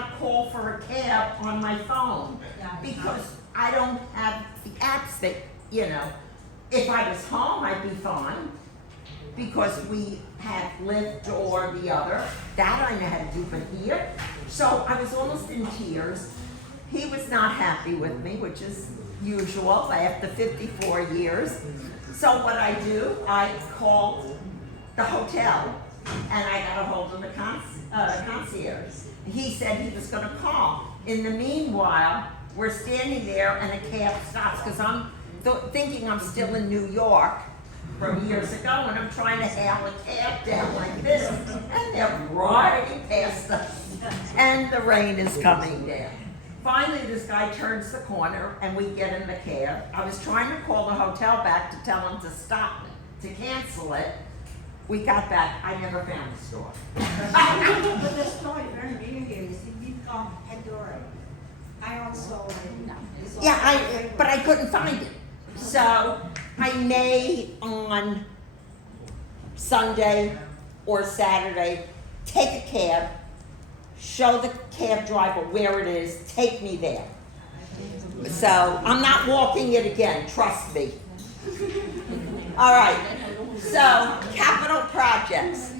cannot call for a cab on my phone because I don't have the apps that, you know, if I was home, I'd be fine because we have Lyft or the other. That I know how to do, but here, so I was almost in tears. He was not happy with me, which is usual after 54 years. So what I do, I called the hotel and I got a hold of the concierge. He said he was gonna call. In the meanwhile, we're standing there and a cab stops because I'm thinking I'm still in New York from years ago and I'm trying to hail a cab down like this and they're riding past us and the rain is coming down. Finally, this guy turns the corner and we get in the cab. I was trying to call the hotel back to tell him to stop it, to cancel it. We got back, I never found the store. But the story very near here is we've gone Pandora. I also Yeah, but I couldn't find it. So I may on Sunday or Saturday take a cab, show the cab driver where it is, take me there. So I'm not walking it again, trust me. All right, so capital projects.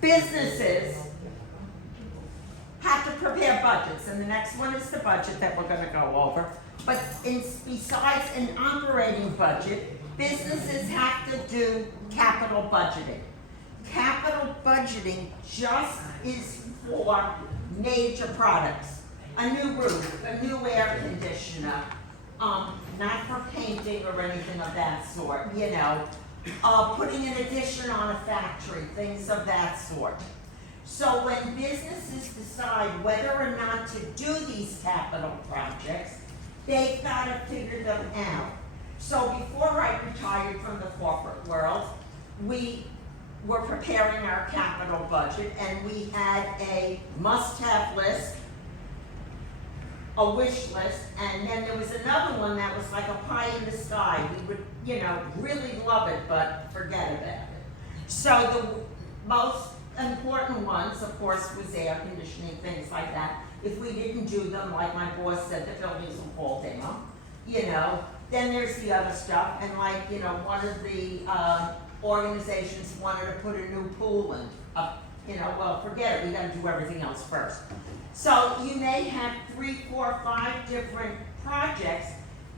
Businesses have to prepare budgets, and the next one is the budget that we're gonna go over. But besides an operating budget, businesses have to do capital budgeting. Capital budgeting just is for major products. A new roof, a new air conditioner, not for painting or anything of that sort, you know. Putting an addition on a factory, things of that sort. So when businesses decide whether or not to do these capital projects, they've got to figure them out. So before I retired from the corporate world, we were preparing our capital budget and we had a must-have list, a wish list, and then there was another one that was like a pie in the sky. We would, you know, really love it, but forget about it. So the most important ones, of course, was air conditioning, things like that. If we didn't do them, like my boss said, the buildings will fall down, you know. Then there's the other stuff, and like, you know, one of the organizations wanted to put a new pool in. You know, well, forget it, we gotta do everything else first. So you may have 3, 4, 5 different projects.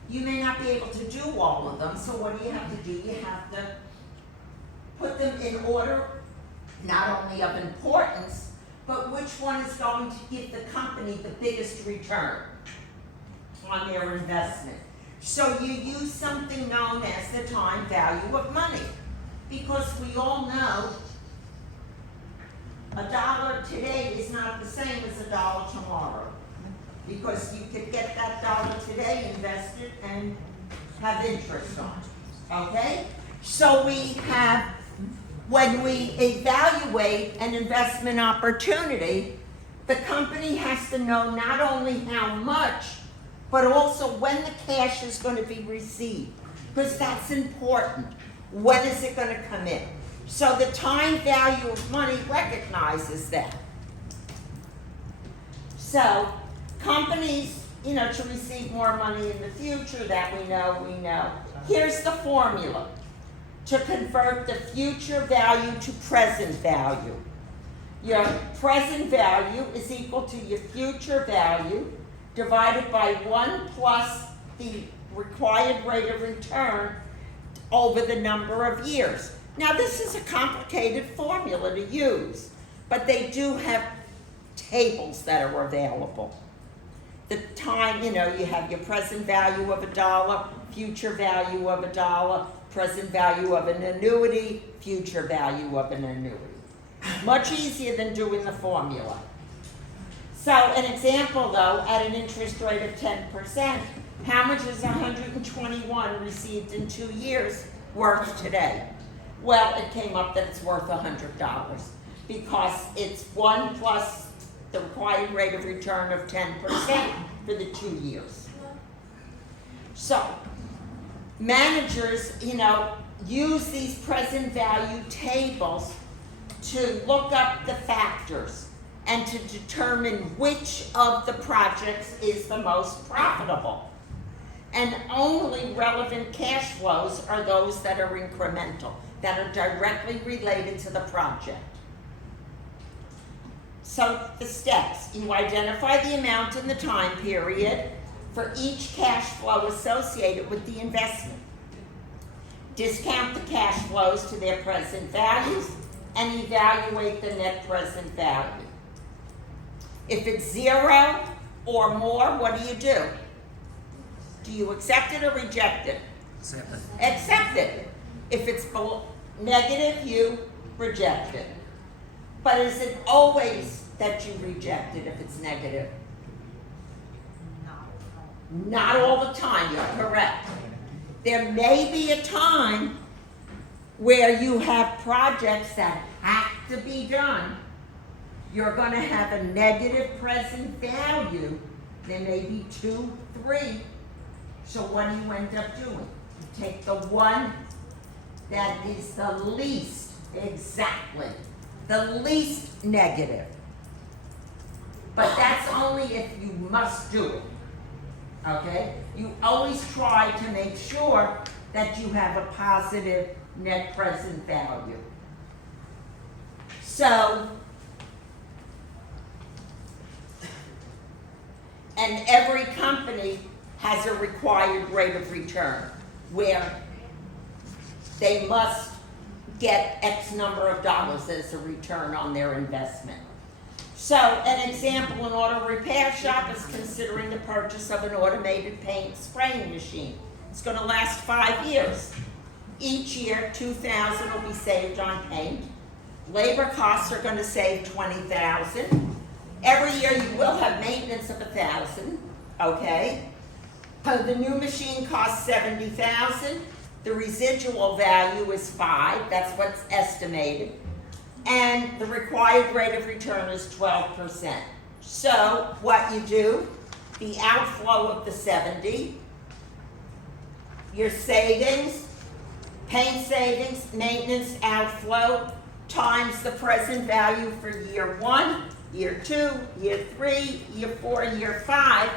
You may not be able to do all of them, so what do you have to do? You have to put them in order, not only of importance, but which one is going to give the company the biggest return on their investment. So you use something known as the time value of money, because we all know $1 today is not the same as $1 tomorrow, because you could get that dollar today invested and have interest on it, okay? So we have, when we evaluate an investment opportunity, the company has to know not only how much, but also when the cash is going to be received, because that's important. When is it going to come in? So the time value of money recognizes that. So companies, you know, to receive more money in the future, that we know. Here's the formula to convert the future value to present value. Your present value is equal to your future value divided by 1 plus the required rate of return over the number of years. Now this is a complicated formula to use, but they do have tables that are available. The time, you know, you have your present value of $1, future value of $1, present value of an annuity, future value of an annuity. Much easier than doing the formula. So an example though, at an interest rate of 10%, how much is 121 received in 2 years worth today? Well, it came up that it's worth $100 because it's 1 plus the required rate of return of 10% for the 2 years. So managers, you know, use these present value tables to look up the factors. and to determine which of the projects is the most profitable. And only relevant cash flows are those that are incremental, that are directly related to the project. So the steps, you identify the amount and the time period for each cash flow associated with the investment. Discount the cash flows to their present values and evaluate the net present value. If it's 0 or more, what do? Do you accept it or reject it? Accept it. Accept it. If it's negative, you reject it. But is it always that you reject it if it's negative? No. Not all the time, you're correct. There may be a time where you have projects that have to be done. You're going to have a negative present value. There may be 2, 3. So what do you end up doing? You take the one that is the least, exactly, the least negative. But that's only if you must do it, okay? You always try to make sure that you have a positive net present value. So, and every company has a required rate of return where they must get X number of dollars as a return on their investment. So an example, an auto repair shop is considering the purchase of an automated paint spraying machine. It's going to last 5 years. Each year, $2,000 will be saved on paint. Labor costs are going to save $20,000. Every year you will have maintenance of $1,000, okay? The new machine costs $70,000. The residual value is 5. That's what's estimated. And the required rate of return is 12%. So what you do, the outflow of the 70, your savings, paint savings, maintenance outflow, times the present value for year 1, year 2, year 3, year 4, year 5.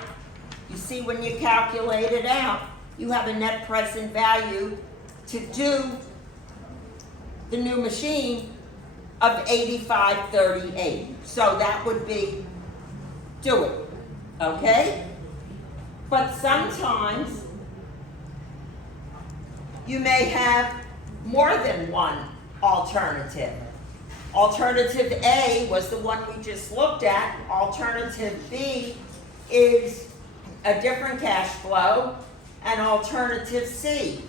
You see, when you calculate it out, you have a net present value to do the new machine of $85.38. So that would be, do it, okay? But sometimes you may have more than one alternative. Alternative A was the one we just looked at. Alternative B is a different cash flow. And alternative C,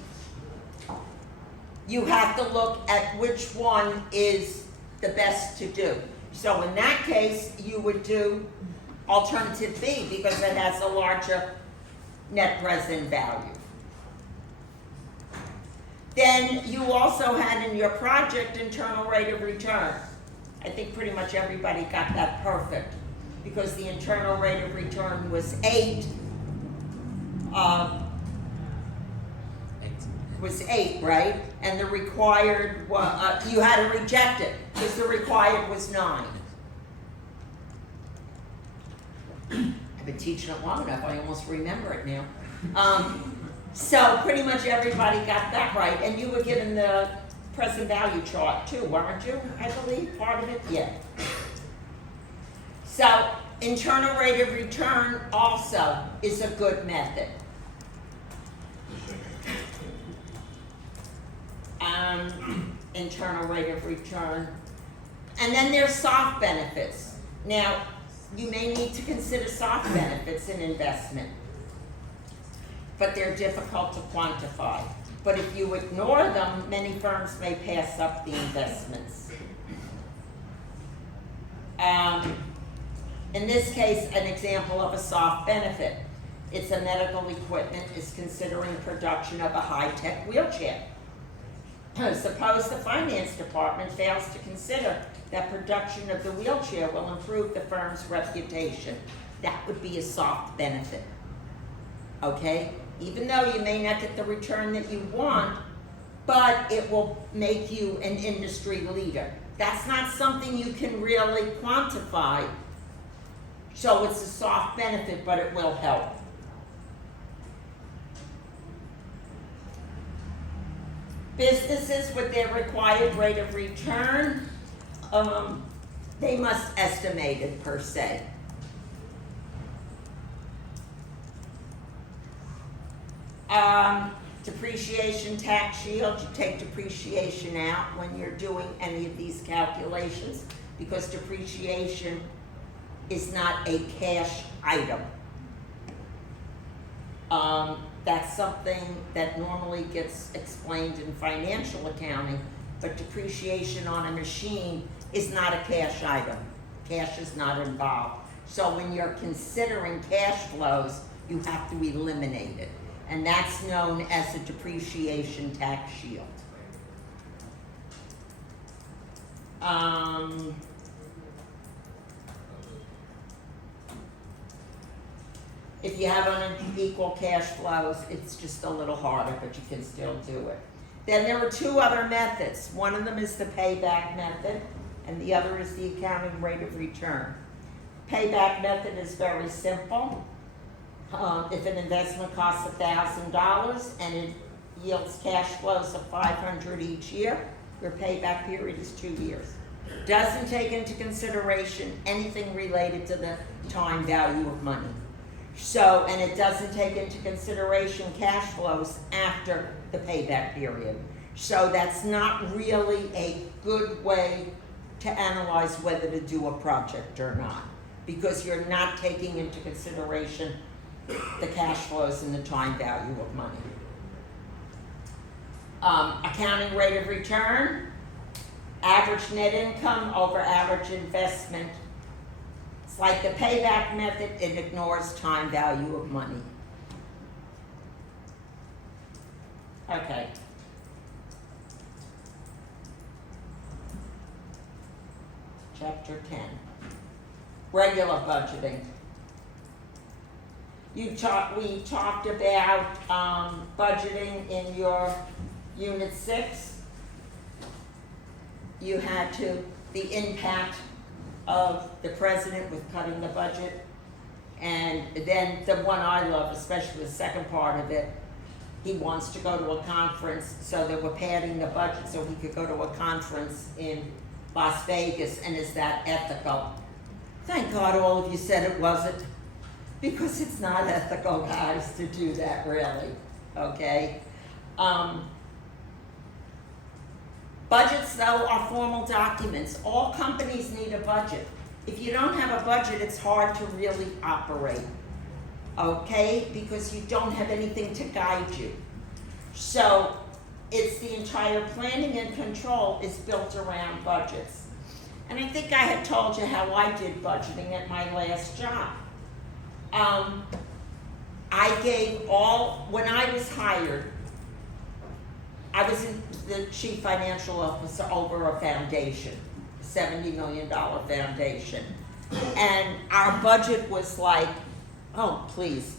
you have to look at which one is the best to do. So in that case, you would do alternative B because it has a larger net present value. Then you also had in your project internal rate of return. I think pretty much everybody got that perfect because the internal rate of return was 8. Was 8, right? And the required, you had to reject it because the required was 9. I've been teaching it long enough, I almost remember it now. So pretty much everybody got that right, and you were given the present value chart too, weren't you? I believe part of it, yeah. So internal rate of return also is a good method. Internal rate of return. And then there's soft benefits. Now, you may need to consider soft benefits in investment, but they're difficult to quantify. But if you ignore them, many firms may pass up the investments. In this case, an example of a soft benefit. It's a medical equipment is considering production of a high-tech wheelchair. Suppose the finance department fails to consider that production of the wheelchair will improve the firm's reputation. That would be a soft benefit, okay? Even though you may not get the return that you want, but it will make you an industry leader. That's not something you can really quantify So it's a soft benefit, but it will help. Businesses with their required rate of return, they must estimate it per se. Depreciation tax shield, you take depreciation out when you're doing any of these calculations because depreciation is not a cash item. That's something that normally gets explained in financial accounting, but depreciation on a machine is not a cash item. Cash is not involved. So when you're considering cash flows, you have to eliminate it. And that's known as a depreciation tax shield. If you have unequal cash flows, it's just a little harder, but you can still do it. Then there are two other methods. One of them is the payback method, and the other is the accounting rate of return. Payback method is very simple. If an investment costs $1,000 and it yields cash flows of $500 each year, your payback period is 2 years. Doesn't take into consideration anything related to the time value of money. So, and it doesn't take into consideration cash flows after the payback period. So that's not really a good way to analyze whether to do a project or not, because you're not taking into consideration the cash flows and the time value of money. Accounting rate of return, average net income over average investment. It's like the payback method, it ignores time value of money. Okay. Chapter 10. Regular budgeting. We talked about budgeting in your Unit 6. You had the impact of the president with cutting the budget. And then the one I love, especially the second part of it, he wants to go to a conference, so they were padding the budget so he could go to a conference in Las Vegas, and is that ethical? Thank God all of you said it wasn't, because it's not ethical, guys, to do that, really, okay? Budgets, though, are formal documents. All companies need a budget. If you don't have a budget, it's hard to really operate, okay? Because you don't have anything to guide you. So it's the entire planning and control is built around budgets. And I think I had told you how I did budgeting at my last job. I gave when I was hired, I was the chief financial officer over a foundation, a $70 million foundation. And our budget was like, oh, please,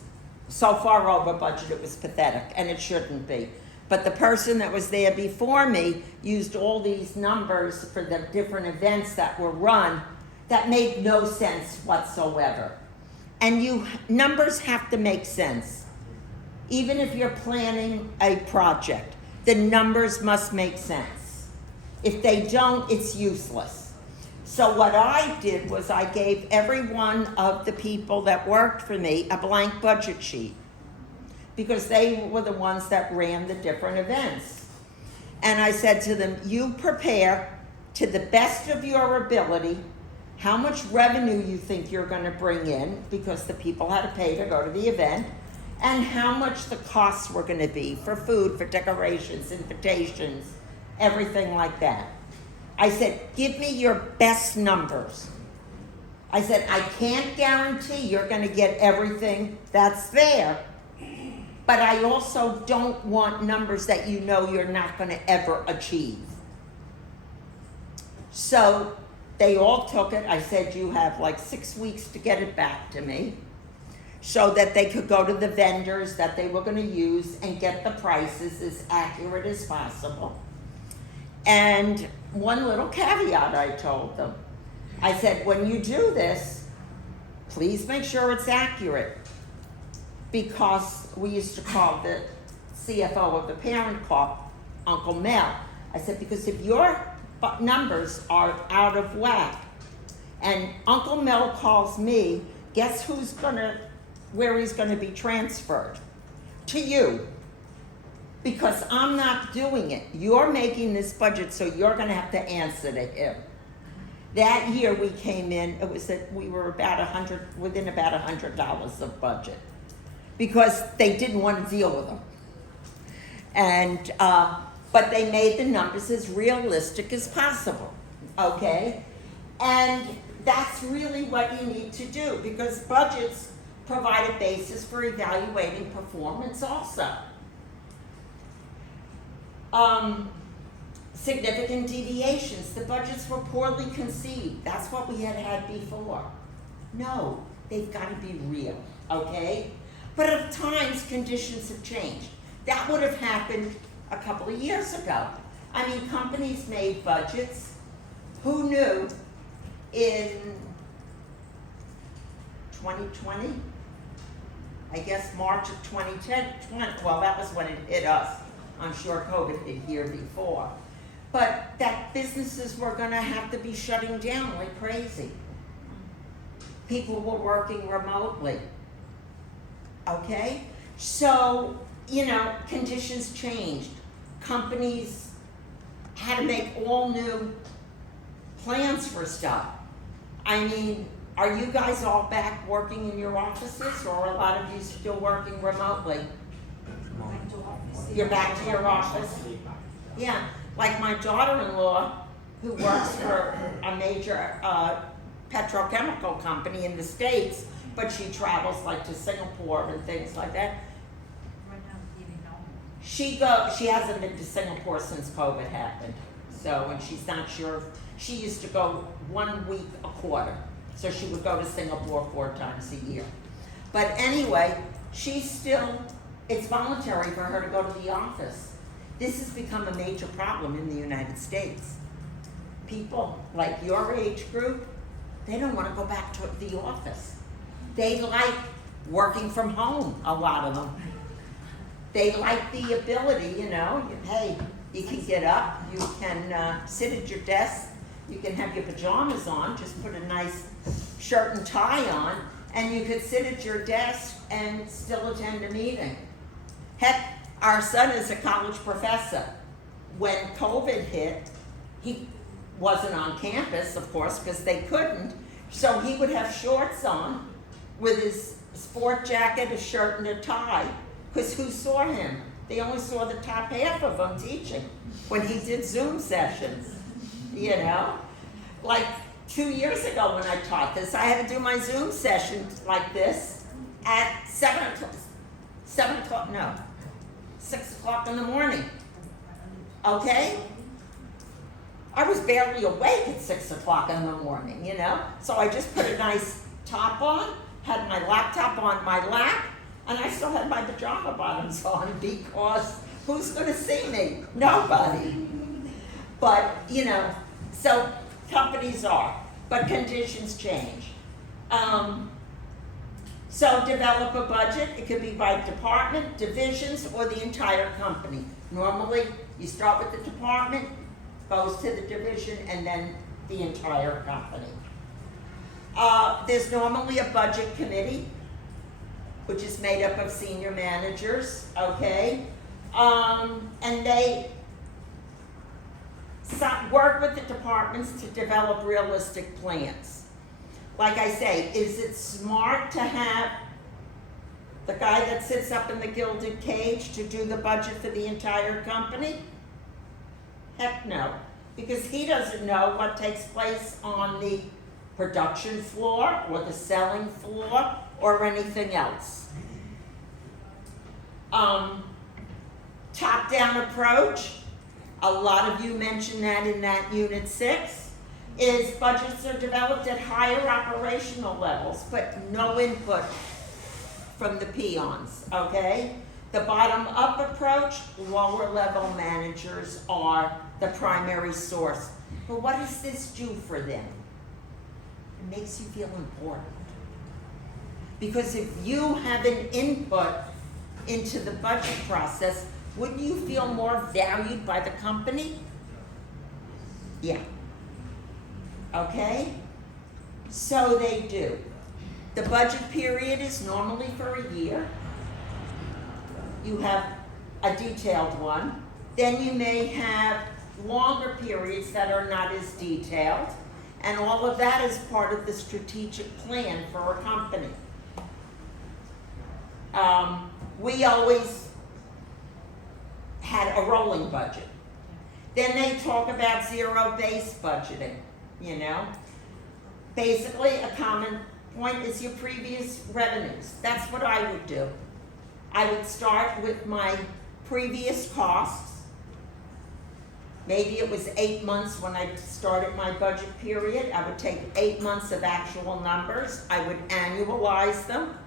so far over budget it was pathetic, and it shouldn't be. But the person that was there before me used all these numbers for the different events that were run that made no sense whatsoever. And numbers have to make sense. Even if you're planning a project, the numbers must make sense. If they don't, it's useless. So what I did was I gave every one of the people that worked for me a blank budget sheet, because they were the ones that ran the different events. And I said to them, you prepare to the best of your ability how much revenue you think you're going to bring in, because the people had to pay to go to the event, and how much the costs were going to be for food, for decorations, invitations, everything like that. I said, give me your best numbers. I said, I can't guarantee you're going to get everything that's there, but I also don't want numbers that you know you're not going to ever achieve. So they all took it. I said, you have like 6 weeks to get it back to me, so that they could go to the vendors that they were going to use and get the prices as accurate as possible. And one little caveat I told them. I said, when you do this, please make sure it's accurate. Because we used to call the CFO of the parent corp Uncle Mel. I said, because if your numbers are out of whack and Uncle Mel calls me, guess where he's gonna be transferred? To you. Because I'm not doing it. You're making this budget, so you're gonna have to answer to him. That year we came in, we were within about $100 of budget. Because they didn't want to deal with them. And, but they made the numbers as realistic as possible, okay? And that's really what you need to do, because budgets provide a basis for evaluating performance also. Significant deviations, the budgets were poorly conceived, that's what we had before. No, they've got to be real, okay? But at times, conditions have changed. That would have happened a couple of years ago. I mean, companies made budgets. Who knew in 2020? I guess March of 2010, well, that was when it hit us. I'm sure COVID hit here before. But that businesses were gonna have to be shutting down like crazy. People were working remotely. Okay? So, conditions changed. Companies had to make all new plans for stuff. I mean, are you guys all back working in your offices, or are a lot of you still working remotely? Back to office. You're back to your office? Yeah, like my daughter-in-law, who works for a major petrochemical company in the States, but she travels like to Singapore and things like that. Right now, leaving home. She hasn't been to Singapore since COVID happened. So, and she's not sure, she used to go 1 week a quarter. So she would go to Singapore 4 times a year. But anyway, it's voluntary for her to go to the office. This has become a major problem in the United States. People like your age group, they don't want to go back to the office. They like working from home, a lot of them. They like the ability, hey, you can get up, you can sit at your desk, you can have your pajamas on, just put a nice shirt and tie on, and you could sit at your desk and still attend a meeting. Heck, our son is a college professor. When COVID hit, he wasn't on campus, of course, because they couldn't, so he would have shorts on with his sport jacket, a shirt, and a tie, because who saw him? They only saw the top half of him teaching when he did Zoom sessions, Like 2 years ago when I taught this, I had to do my Zoom session like this at 6 o'clock in the morning, okay? I was barely awake at 6 o'clock in the morning, So I just put a nice top on, had my laptop on my lap, and I still had my pajama bottoms on because who's gonna see me? Nobody. But, so companies are, but conditions change. So develop a budget. It could be by department, divisions, or the entire company. Normally, you start with the department, goes to the division, and then the entire company. There's normally a budget committee, which is made up of senior managers, okay? And they work with the departments to develop realistic plans. Like I say, is it smart to have the guy that sits up in the gilded cage to do the budget for the entire company? Heck no, because he doesn't know what takes place on the production floor or the selling floor or anything else. Top-down approach, a lot of you mentioned that in that Unit 6, is budgets are developed at higher operational levels, but no input from the peons, okay? The bottom-up approach, lower level managers are the primary source. But what does this do for them? It makes you feel important. Because if you have an input into the budget process, wouldn't you feel more valued by the company? Yeah. Okay? So they do. The budget period is normally for a year. You have a detailed one. Then you may have longer periods that are not as detailed. And all of that is part of the strategic plan for a company. We always had a rolling budget. Then they talk about zero-based budgeting, you know. Basically, a common point is your previous revenues. That's what I would do. I would start with my previous costs. Maybe it was 8 months when I started my budget period. I would take 8 months of actual numbers. I would annualize them.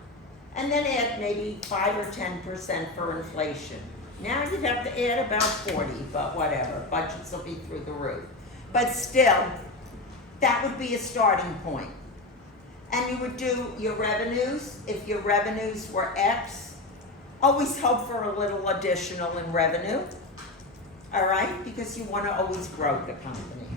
And then add maybe 5 or 10% for inflation. Now you'd have to add about 40, but whatever, budgets will be through the roof. But still, that would be a starting point. And you would do your revenues. If your revenues were X, always hope for a little additional in revenue, all right? Because you want to always grow the company.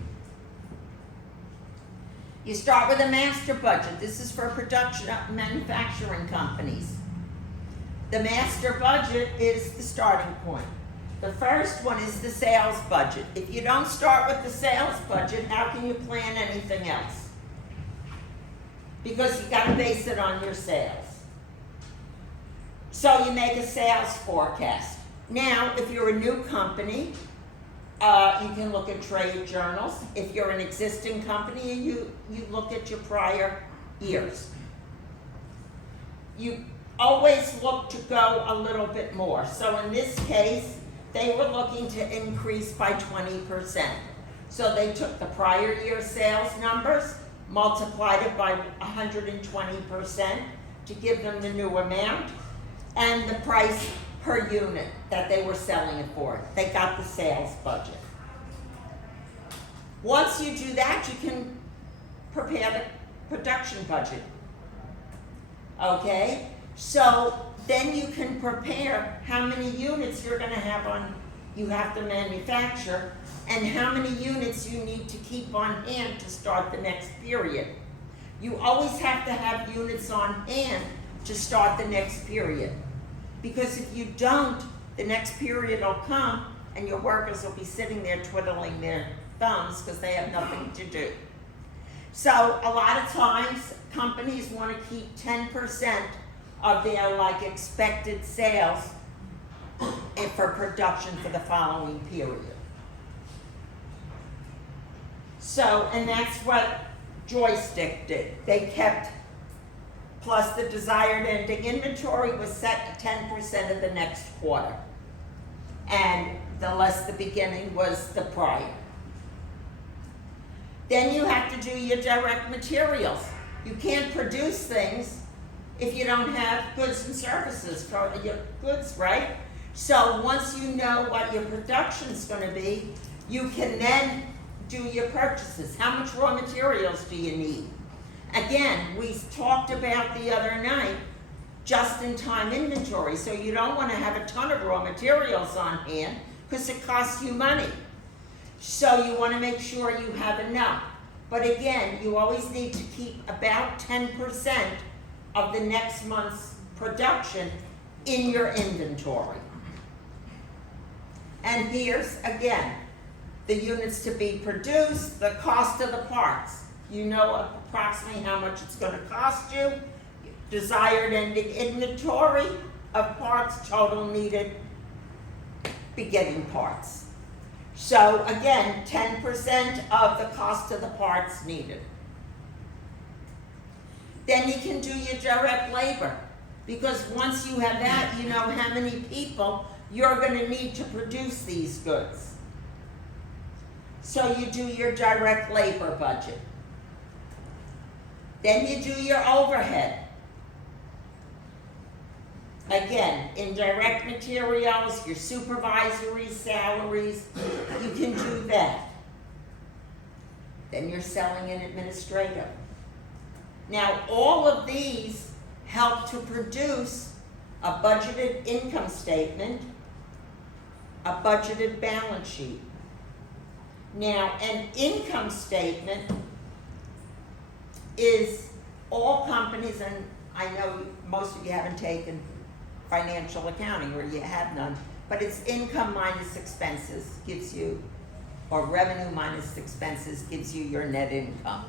You start with a master budget. This is for production manufacturing companies. The master budget is the starting point. The first one is the sales budget. If you don't start with the sales budget, how can you plan anything else? Because you got to base it on your sales. So you make a sales forecast. Now, if you're a new company, you can look at trade journals. If you're an existing company, you look at your prior years. You always look to go a little bit more. So in this case, they were looking to increase by 20%. So they took the prior year sales numbers, multiplied it by 120% to give them the new amount, and the price per unit that they were selling it for. They got the sales budget. Once you do that, you can prepare the production budget. Okay? So then you can prepare how many units you're going to have you have to manufacture, and how many units you need to keep on hand to start the next period. You always have to have units on hand to start the next period. Because if you don't, the next period will come and your workers will be sitting there twiddling their thumbs because they have nothing to do. So a lot of times companies want to keep 10% of their expected sales for production for the following period. So, and that's what Joystick did. They kept, plus the desired ending inventory was set to 10% of the next quarter. And the less the beginning was the prior. Then you have to do your direct materials. You can't produce things if you don't have goods and services for your goods, right? So once you know what your production's going to be, you can then do your purchases. How much raw materials do you need? Again, we talked about the other night, just-in-time inventory. So you don't want to have a ton of raw materials on hand because it costs you money. So you want to make sure you have enough. But again, you always need to keep about 10% of the next month's production in your inventory. And here's, again, the units to be produced, the cost of the parts. You know approximately how much it's going to cost you, desired ending inventory of parts, total needed beginning parts. So again, 10% of the cost of the parts needed. Then you can do your direct labor, because once you have that, you know how many people you're going to need to produce these goods. So you do your direct labor budget. Then you do your overhead. Again, indirect materials, your supervisory salaries, you can do that. Then you're selling and administrative. Now, all of these help to produce a budgeted income statement, a budgeted balance sheet. Now, an income statement is all companies, and I know most of you haven't taken financial accounting, or you have none, but it's income minus expenses gives you, or revenue minus expenses gives you your net income.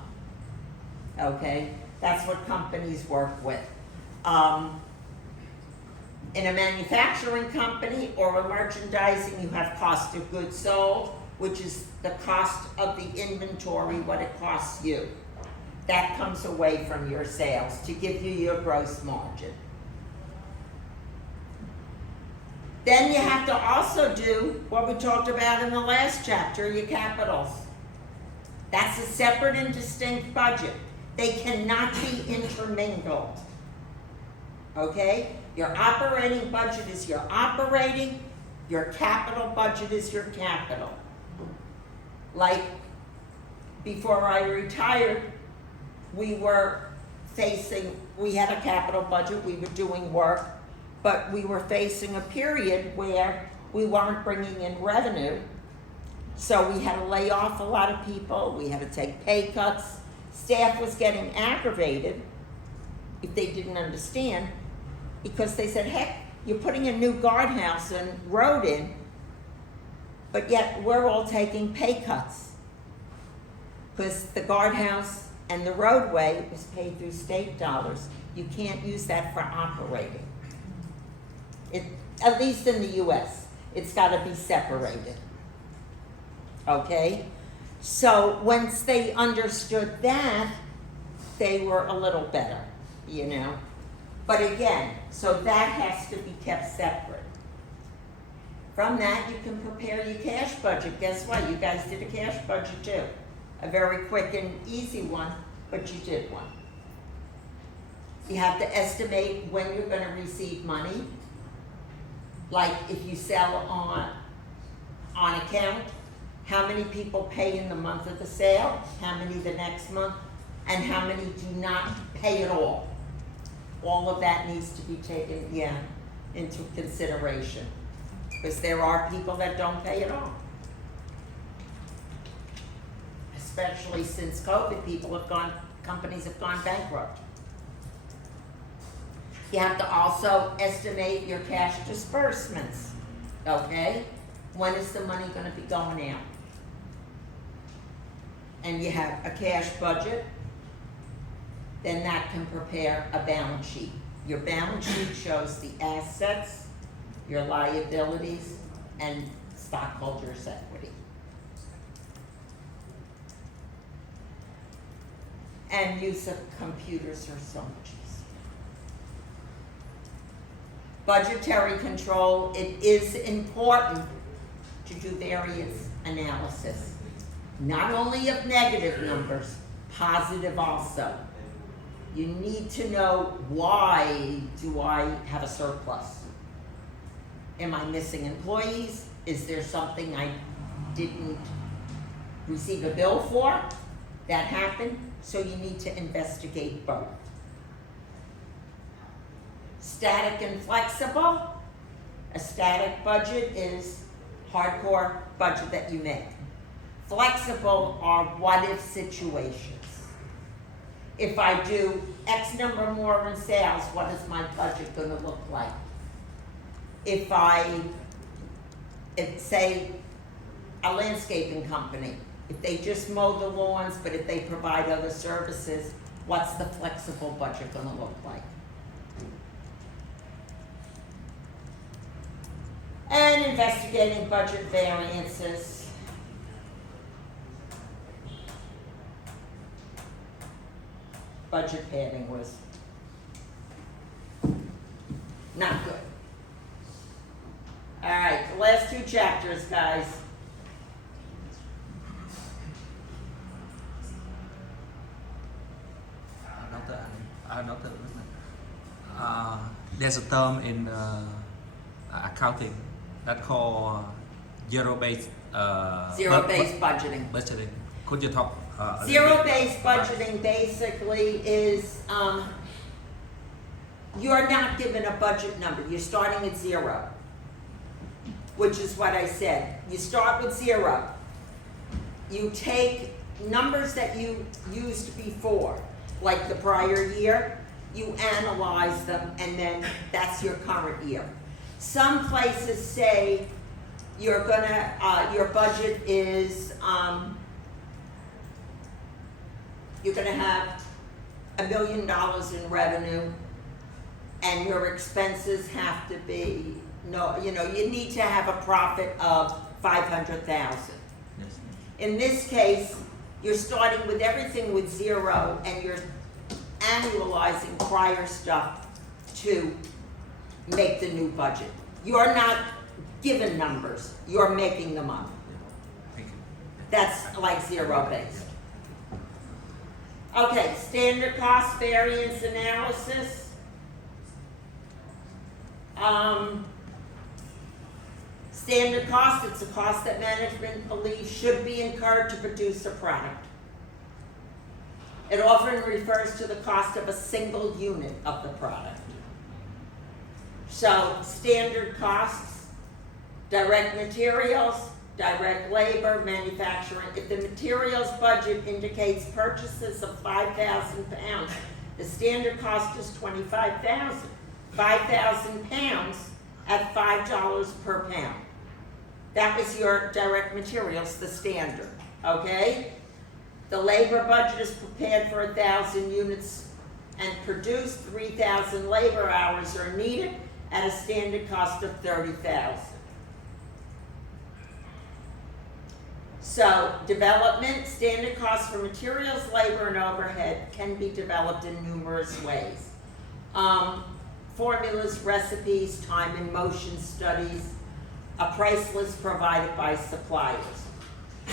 Okay? That's what companies work with. In a manufacturing company or a merchandising, you have cost of goods sold, which is the cost of the inventory, what it costs you. That comes away from your sales to give you your gross margin. Then you have to also do what we talked about in the last chapter, your capitals. That's a separate and distinct budget. They cannot be intermingled. Okay? Your operating budget is your operating, your capital budget is your capital. Like, before I retired, we had a capital budget, we were doing work, but we were facing a period where we weren't bringing in revenue. So we had to lay off a lot of people, we had to take pay cuts. Staff was getting aggravated if they didn't understand, because they said, heck, you're putting a new guardhouse and road in, but yet we're all taking pay cuts. Because the guardhouse and the roadway is paid through state dollars. You can't use that for operating. At least in the US, it's gotta be separated. Okay? So once they understood that, they were a little better, you know? But again, so that has to be kept separate. From that, you can prepare your cash budget. Guess what? You guys did a cash budget too. A very quick and easy one, but you did one. You have to estimate when you're gonna receive money. Like if you sell on account, how many people pay in the month of the sale, how many the next month, and how many do not pay at all. All of that needs to be taken, into consideration. Because there are people that don't pay at all. Especially since COVID, companies have gone bankrupt. You have to also estimate your cash disbursements, okay? When is the money gonna be going out? And you have a cash budget, then that can prepare a balance sheet. Your balance sheet shows the assets, your liabilities, and stockholders' equity. And use of computers are so much easier. Budgetary control, it is important to do variance analysis. Not only of negative numbers, positive also. You need to know, why do I have a surplus? Am I missing employees? Is there something I didn't receive a bill for that happened? So you need to investigate both. Static and flexible. A static budget is hardcore budget that you make. Flexible are what-if situations. If I do X number more in sales, what is my budget gonna look like? If say, a landscaping company, if they just mow the lawns, but if they provide other services, what's the flexible budget gonna look like? And investigating budget variances. Budget padding was not good. All right, the last two chapters, guys. There's a term in accounting that called zero-based Zero-based budgeting. budgeting. Could you talk? A little bit Zero-based about it? budgeting basically is you're not given a budget number, you're starting at 0. Which is what I said, you start with 0. You take numbers that you used before, like the prior year, you analyze them, and then that's your current year. Some places say you're gonna, your budget is, you're gonna have $1 million in revenue, and your expenses have to be, you need to have a profit of 500,000. Yes. In this case, you're starting with everything with 0, and you're annualizing prior stuff to make the new budget. You're not given numbers, you're making them up. Thank you. That's like 0 based. Okay, standard cost variance analysis. Standard cost, it's a cost that management believes should be incurred to produce a product. It often refers to the cost of a single unit of the product. So, standard costs, direct materials, direct labor, manufacturing. If the materials budget indicates purchases of 5,000 pounds, the standard cost is 25,000. 5,000 pounds at $5 per pound. That was your direct materials, the standard, okay? The labor budget is prepared for 1,000 units and produced. 3,000 labor hours are needed at a standard cost of 30,000. So, development, standard costs for materials, labor, and overhead can be developed in numerous ways. Formulas, recipes, time and motion studies, a price list provided by suppliers.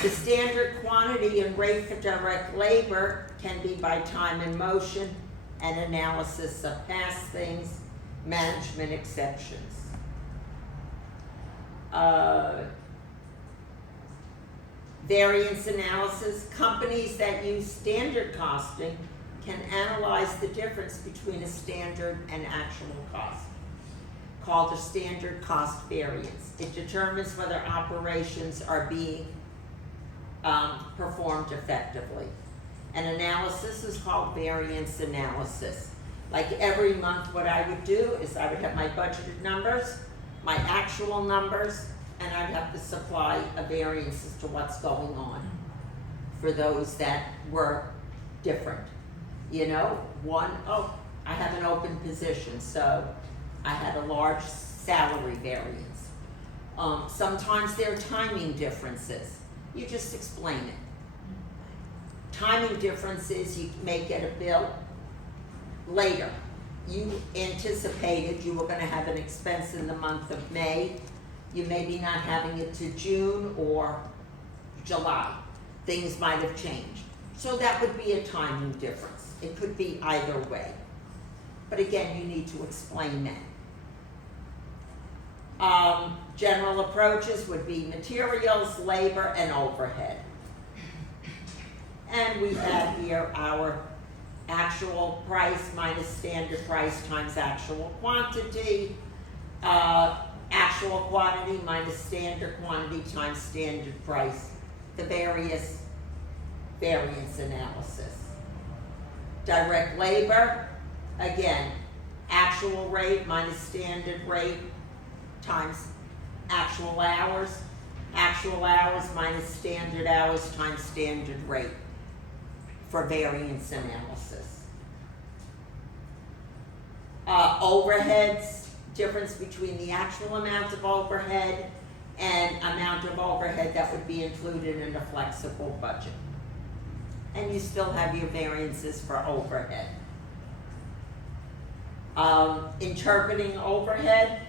The standard quantity and rate for direct labor can be by time and motion and analysis of past things, management exceptions. Variance analysis. Companies that use standard costing can analyze the difference between a standard and actual cost, called a standard cost variance. It determines whether operations are being performed effectively. An analysis is called variance analysis. Like every month, what I would do is I would have my budgeted numbers, my actual numbers, and I'd have to supply a variance as to what's going on for those that were different. I have an open position, so I had a large salary variance. Sometimes there are timing differences. You just explain it. Timing differences, you may get a bill later. You anticipated you were going to have an expense in the month of May. You may be not having it to June or July. Things might have changed. So that would be a timing difference. It could be either way. But again, you need to explain that. General approaches would be materials, labor, and overhead. And we have here our actual price minus standard price times actual quantity. Actual quantity minus standard quantity times standard price. The various variance analysis. Direct labor, again, actual rate minus standard rate times actual hours minus standard hours times standard rate for variance analysis. Overheads, difference between the actual amount of overhead and amount of overhead that would be included in a flexible budget. And you still have your variances for overhead. Interpreting overhead,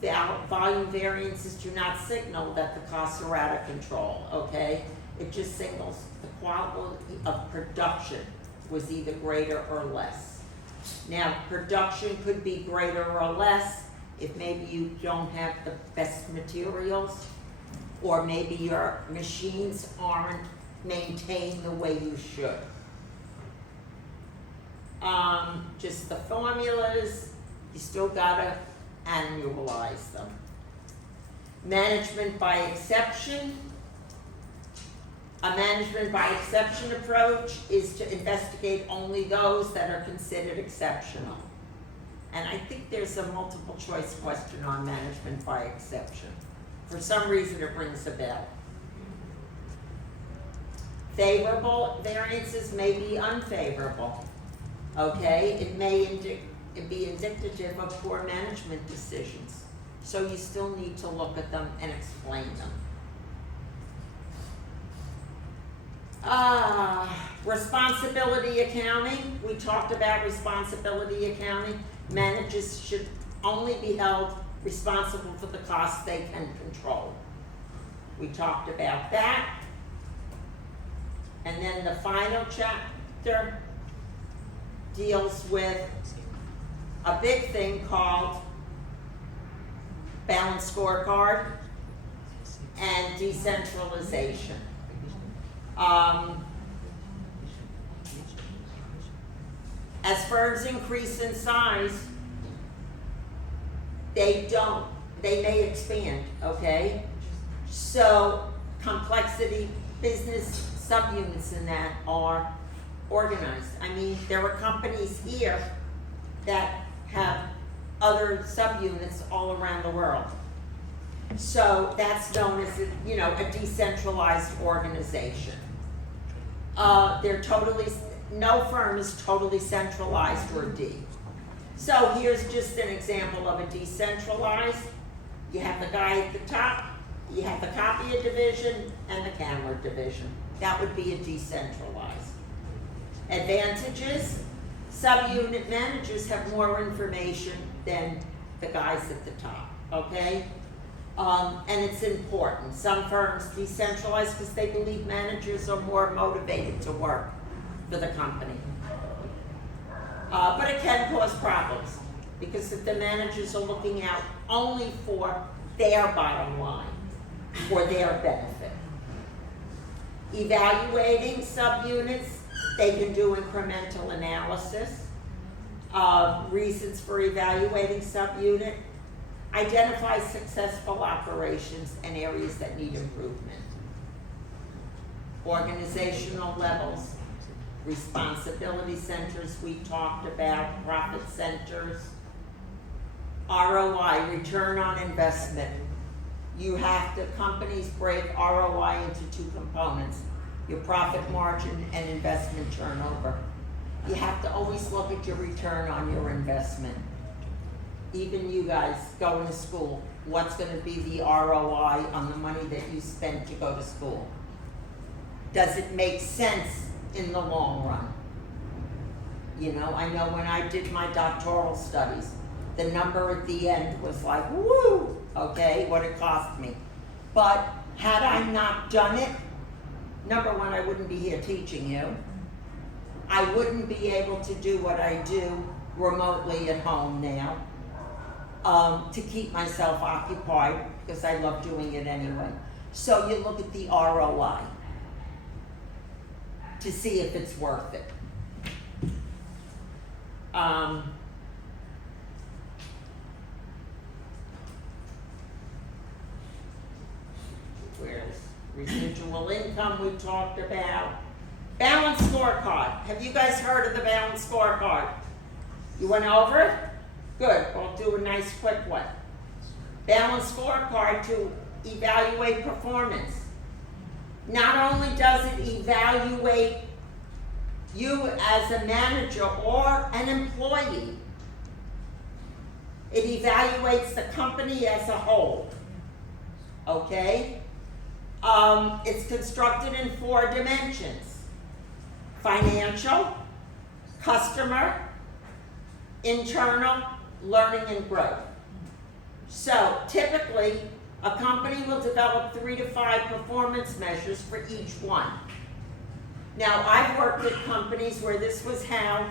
the volume variances do not signal that the costs are out of control, okay? It just signals the quality of production was either greater or less. Now, production could be greater or less if maybe you don't have the best materials, or maybe your machines aren't maintained the way you should. Just the formulas, You still gotta annualize them. Management by exception. A management by exception approach is to investigate only those that are considered exceptional. And I think there's a multiple choice question on management by exception. For some reason it rings a bell. Favorable variances may be unfavorable. Okay, it may be indicative of poor management decisions. So you still need to look at them and explain them. Responsibility accounting. We talked about responsibility accounting. Managers should only be held responsible for the costs they can control. We talked about that. And then the final chapter deals with a big thing called balanced scorecard and decentralization. As firms increase in size, they may expand, okay? So complexity, business subunits in that are organized. I mean, there are companies here that have other subunits all around the world. So that's known as, a decentralized organization. No firm is totally centralized or D. So here's just an example of a decentralized. You have the guy at the top, you have the copier division, and the camera division. That would be a decentralized. Advantages, subunit managers have more information than the guys at the top, okay? And it's important. Some firms decentralize because they believe managers are more motivated to work for the company. But it can cause problems because if the managers are looking out only for their bottom line, for their benefit. Evaluating subunits, they can do incremental analysis. Reasons for evaluating subunit. Identify successful operations and areas that need improvement. Organizational levels, responsibility centers we talked about, profit centers. ROI, return on investment. Companies break ROI into two components, your profit margin and investment turnover. You have to always look at your return on your investment. Even you guys going to school, what's gonna be the ROI on the money that you spent to go to school? Does it make sense in the long run? I know when I did my doctoral studies, the number at the end was like, woo, okay, what it cost me. But had I not done it, number one, I wouldn't be here teaching you. I wouldn't be able to do what I do remotely at home now, to keep myself occupied, because I love doing it anyway. So you look at the ROI to see if it's worth it. Where's residual income we talked about? Balanced scorecard. Have you guys heard of the balanced scorecard? You went over it? Good, we'll do a nice quick one. Balanced scorecard to evaluate performance. Not only does it evaluate you as a manager or an employee, it evaluates the company as a whole, okay? It's constructed in 4 dimensions: financial, customer, internal, learning and growth. So typically, a company will develop 3 to 5 performance measures for each one. Now, I've worked at companies where this was how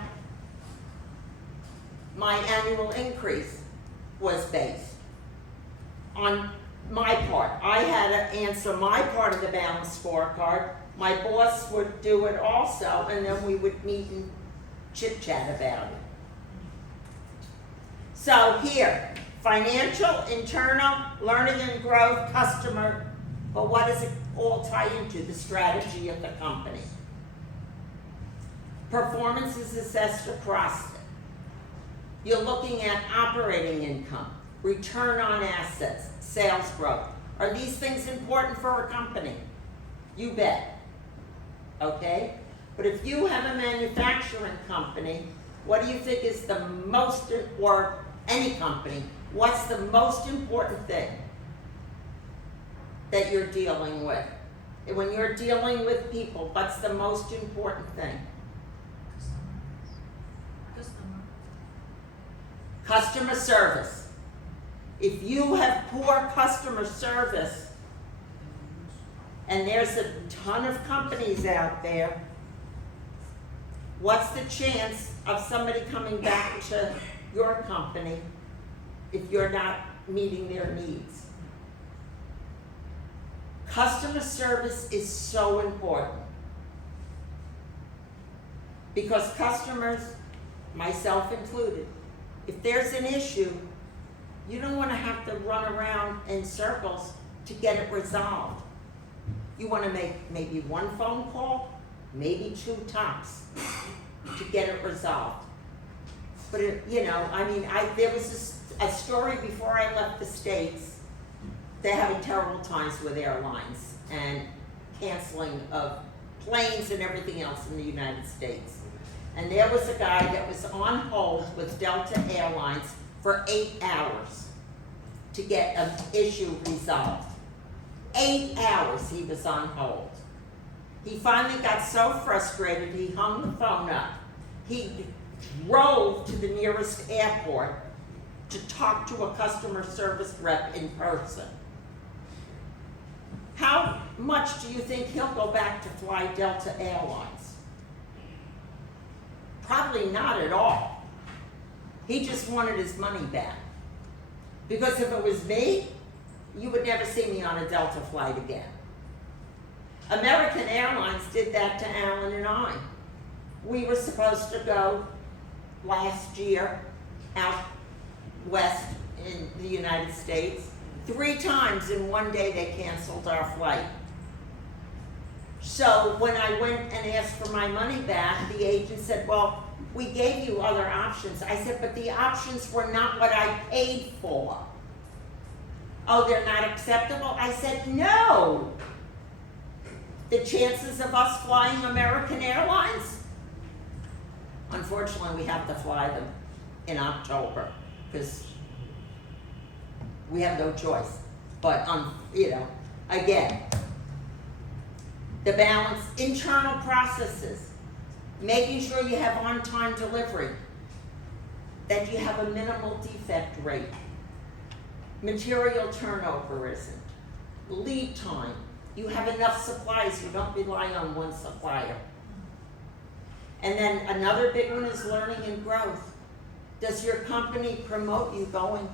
my annual increase was based. On my part, I had to answer my part of the balanced scorecard. My boss would do it also, and then we would meet and chit-chat about it. So here, financial, internal, learning and growth, customer, but what does it all tie into? The strategy of the company. Performance is assessed across it. You're looking at operating income, return on assets, sales growth. Are these things important for a company? You bet. Okay? But if you have a manufacturing company, what do you think is the most, or any company, what's the most important thing that you're dealing with? When you're dealing with people, what's the most important thing? Customer service. If you have poor customer service, and there's a ton of companies out there, what's the chance of somebody coming back to your company if you're not meeting their needs? Customer service is so important. Because customers, myself included, if there's an issue, you don't want to have to run around in circles to get it resolved. You want to make maybe one phone call, maybe two tops, to get it resolved. But there was a story before I left the States. They're having terrible times with airlines and canceling of planes and everything else in the United States. And there was a guy that was on hold with Delta Airlines for 8 hours to get an issue resolved. 8 hours he was on hold. He finally got so frustrated he hung the phone up. He drove to the nearest airport to talk to a customer service rep in person. How much do you think he'll go back to fly Delta Airlines? Probably not at all. He just wanted his money back. Because if it was me, you would never see me on a Delta flight again. American Airlines did that to Alan and I. We were supposed to go last year out west in the United States. 3 times in one day they canceled our flight. So when I went and asked for my money back, the agent said, well, we gave you other options. I said, but the options were not what I paid for. Oh, they're not acceptable? I said, no. The chances of us flying American Airlines? Unfortunately, we have to fly them in October because we have no choice. But, again, the balance, internal processes, making sure you have on-time delivery, that you have a minimal defect rate, material turnover isn't, lead time, you have enough supplies, you don't rely on one supplier. And then another big one is learning and growth. Does your company promote you going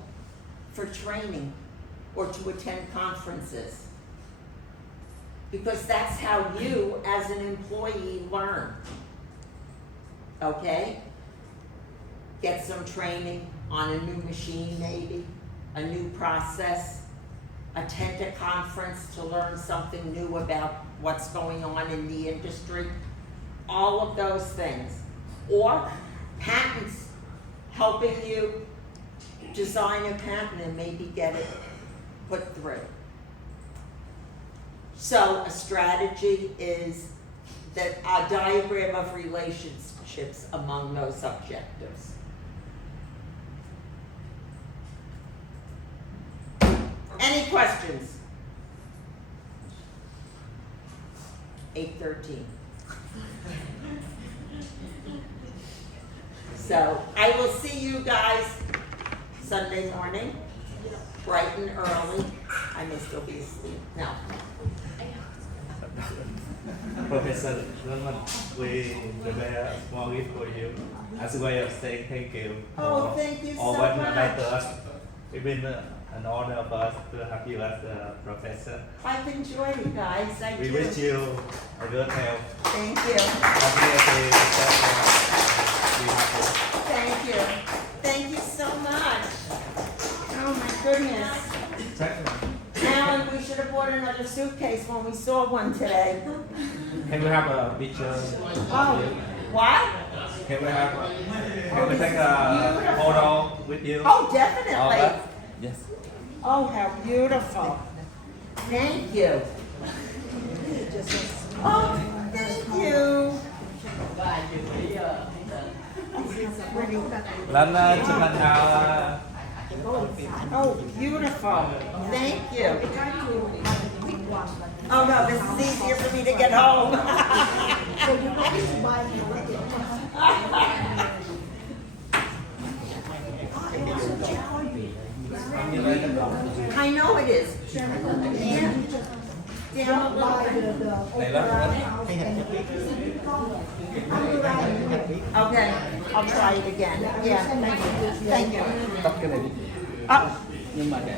for training or to attend conferences? Because that's how you, as an employee, learn. Okay? Get some training on a new machine, maybe, a new process, attend a conference to learn something new about what's going on in the industry. All of those things. Or patents, helping you design a patent and maybe get it put through. So a strategy is a diagram of relationships among those objectives. Any questions? 8:13. So I will see you guys Sunday morning, bright and early. I may still be asleep. No. Professor Norman, we prepare a small gift for you as a way of saying thank you Oh, thank you all so what you much. done to us. It's been an honor for us to have you as a professor. I've enjoyed it, guys. I We do. wish you a good health. Thank you. Happy birthday. We have you. Thank you. Thank you so much. goodness. Exactly. Alan, we should have bought another suitcase when we saw one today. Can we have a picture? Oh, what? Can we have? Can we take a photo with you? Oh, All definitely. that? Yes. Oh, how beautiful. Thank you. Oh, thank you. Lên chụp hình nào Oh, beautiful. Thank you. I try to pick one, but Oh, no, this is easier for me to get home. so you don't need to buy me a ticket. I also check for you. I know it is. Yeah. Down a little Buy bit. the Này opera lắm. house and I'm right. Okay, I'll try it again. Yeah, thank you. Thank you. Tắt cái này đi. Up. Nhưng mà để